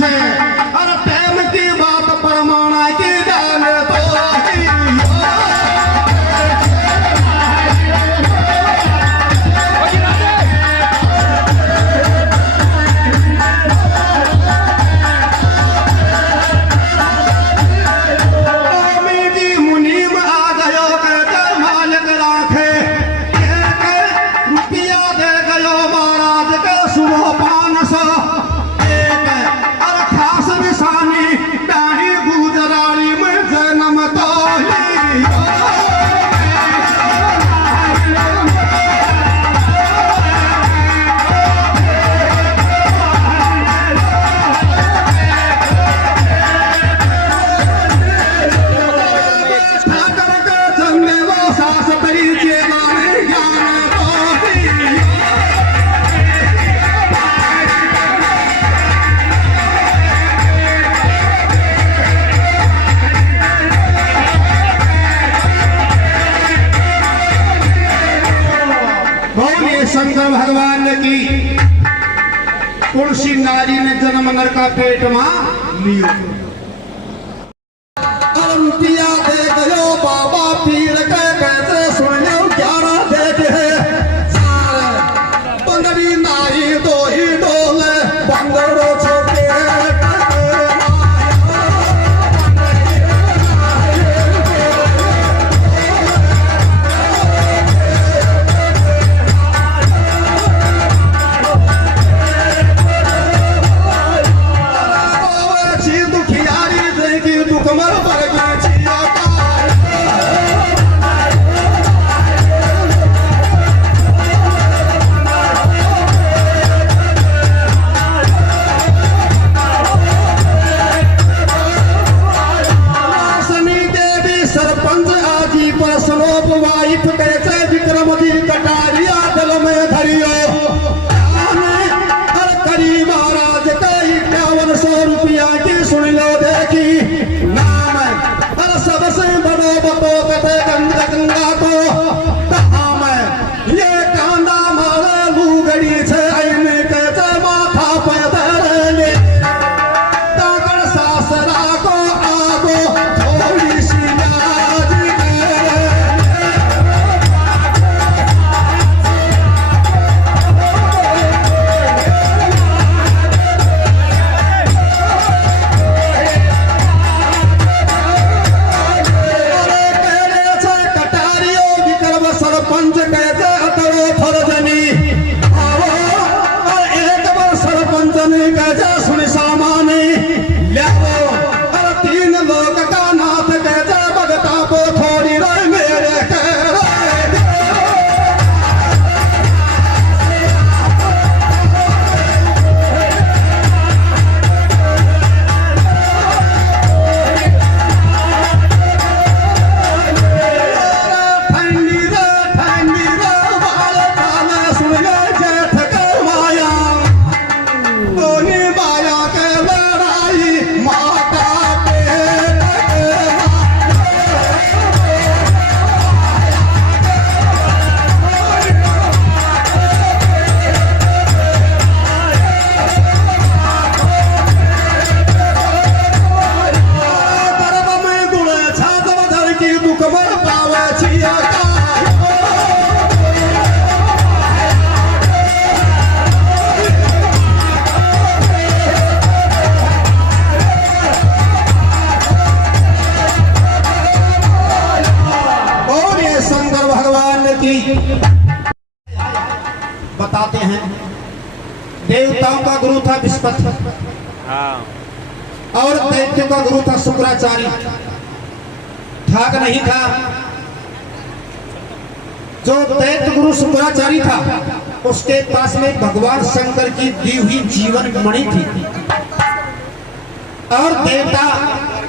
से अरे प्रेम की बात परमाणा की जाने तो शंकर भगवान की तुलसी नारी ने जन्म नर का पेट मां लियो रुपया दे गयो बाबा पीर के कहते सुनो 11 देख है बंगड़ी नारी दो ही डोले बंगड़ो छोटे बताते हैं देवताओं का गुरु था बृहस्पति और दैत्यों का गुरु था शुक्राचार्य। ठाक नहीं था। जो दैत्य गुरु शुक्राचार्य था उसके पास में भगवान शंकर की दी हुई जीवन मणि थी और देवता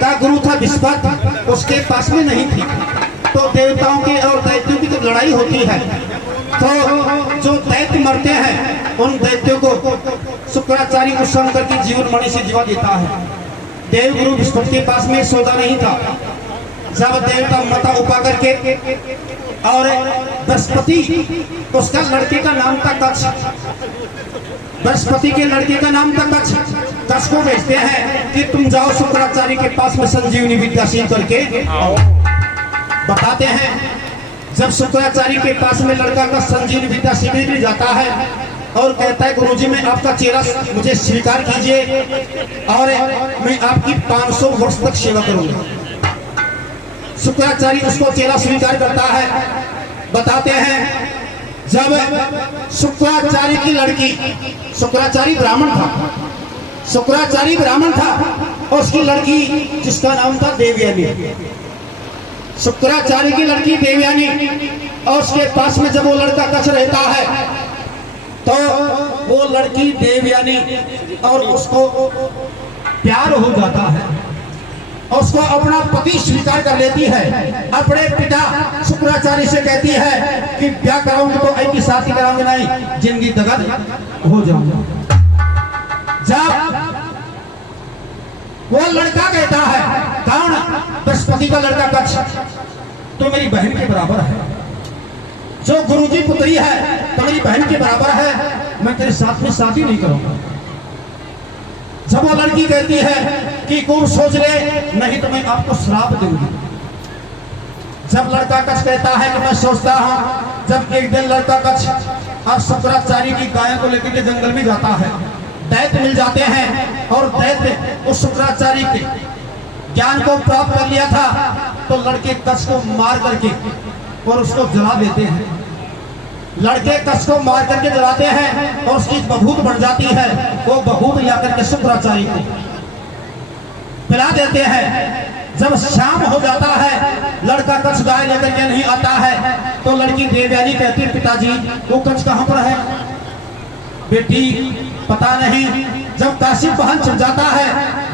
का गुरु था बृहस्पति उसके पास में नहीं थी। तो देवताओं की और दैत्यों की जब लड़ाई होती है तो जो दैत्य मरते हैं उन दैत्यों को शुक्राचार्य को शंकर की जीवन मणि से जीवा देता है। देव गुरु बृहस्पति के पास में सौदा नहीं था। जब देवता माता उपा करके और बृहस्पति उसका लड़के का नाम था कक्ष, बृहस्पति के लड़के का नाम था कक्ष। कस को भेजते हैं कि तुम जाओ शुक्राचार्य के पास में संजीवनी विद्या सीख करके आओ। बताते हैं जब शुक्राचार्य के पास में लड़का का संजीवनी विद्या सीखने के लिए जाता है और कहता है गुरुजी मैं आपका चेहरा मुझे स्वीकार कीजिए और मैं आपकी 500 वर्ष तक सेवा करूंगा। शुक्राचार्य उसको चेहरा स्वीकार करता है। बताते हैं जब शुक्राचार्य की लड़की, शुक्राचार्य ब्राह्मण था, शुक्राचार्य ब्राह्मण था और उसकी लड़की जिसका नाम था देवयानी, शुक्राचार्य की लड़की देवयानी, और उसके पास में जब वो लड़का कच रहता है तो वो लड़की देवयानी और उसको प्यार हो जाता है और उसको अपना पति स्वीकार कर लेती है। अपने पिता शुक्राचार्य से कहती है कि ब्याह कराऊंगी तो एक ही शादी कराऊंगी, नहीं जिंदगी दगद हो जाऊंगा। जब वो लड़का कहता है, कौन? बृहस्पति का लड़का कक्ष, तो मेरी बहन के बराबर है, जो गुरुजी पुत्री है तो मेरी बहन के बराबर है, मैं तेरे साथ में शादी नहीं करूंगा। जब वो लड़की कहती है कि खूब सोच ले, नहीं तो मैं आपको श्राप दूंगी। जब लड़का कच्छ कहता है कि मैं सोचता हूं, जब एक दिन लड़का कच्छ और शुक्राचार्य की गाय को लेकर के जंगल में जाता है, दैत्य मिल जाते हैं और दैत्य उस शुक्राचार्य के ज्ञान को प्राप्त कर लिया था तो लड़के कच्छ को मार करके और उसको जला देते हैं। लड़के कच्छ को मार करके जलाते हैं और उसकी बभूत बन जाती है। वो बभूत लाकर के शुक्राचार्य को पिला देते हैं। जब शाम हो जाता है, लड़का कच्छ गाय लेकर के नहीं आता है तो लड़की देवयानी कहती है, पिताजी वो कच्छ कहां पर है? बेटी पता नहीं। जब काशी पहन चल जाता है,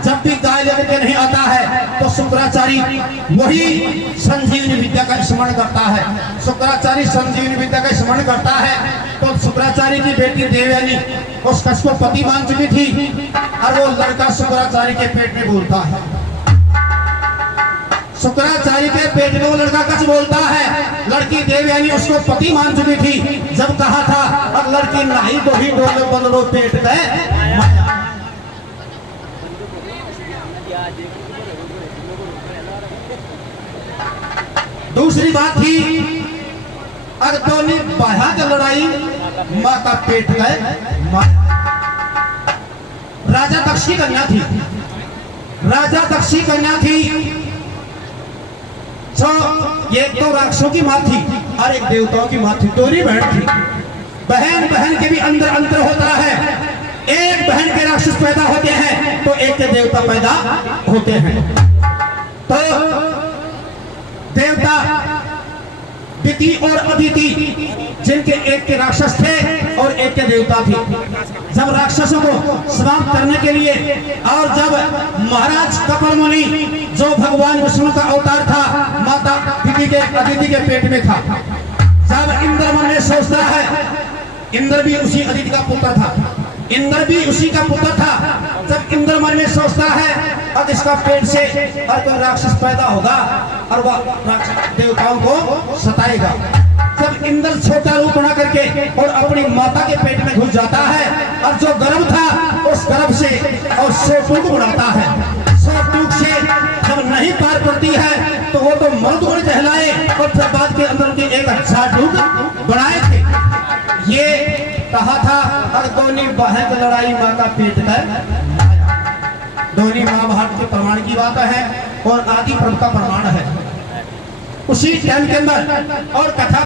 जब भी गाय लेकर के नहीं आता है तो शुक्राचार्य वही संजीवनी विद्या का स्मरण करता है। शुक्राचार्य संजीवनी विद्या का स्मरण करता है तो शुक्राचार्य की बेटी देवयानी उस कच्छ को पति मान चुकी थी और वो लड़का शुक्राचार्य के पेट में बोलता है। शुक्राचार्य के पेट में वो लड़का कच्छ बोलता है, लड़की देवयानी उसको पति मान चुकी थी। जब कहा था और लड़की नहीं तो ही डोले बंदरो पेट गए। दूसरी बात थी अगतौनी बाहा की लड़ाई, माँ का पेट गए। राजा दक्ष की कन्या थी, राजा दक्ष की कन्या थी, जो एक तो राक्षसों की माँ थी और एक देवताओं की माँ थी। दोनों बहन थी। बहन बहन के भी अंदर अंतर होता है। एक बहन के राक्षस पैदा होते हैं तो एक के देवता पैदा होते हैं। तो देवता दिति और अदिति, जिनके एक के राक्षस थे और एक के देवता थे, जब राक्षसों को समाप्त करने के लिए और जब महाराज कपिल मुनि जो भगवान विष्णु का अवतार था, माता दिति के अदिति के पेट में था, जब इंद्र मन में सोचता है, इंद्र भी उसी अदिति का पुत्र था, इंद्र भी उसी का पुत्र था। जब इंद्र मन में सोचता है अब इसका पेट से और कोई राक्षस पैदा होगा और वह देवताओं को सताएगा। जब इंद्र छोटा रूप बना करके और अपनी माता के पेट में घुस जाता है और जो गर्भ था उस गर्भ से और सोटूक बनाता है। सोटूक से जब नहीं पार पड़ती है तो वो तो मर्द को कहलाए और फिर बाद के अंदर के एक अच्छा टूक बनाए थे। ये कहा था और दोनों बहन की लड़ाई माँ का पेट है। दोनों महाभारत के प्रमाण की बात है और आदि पर्व का प्रमाण है। उसी टाइम के अंदर और कथा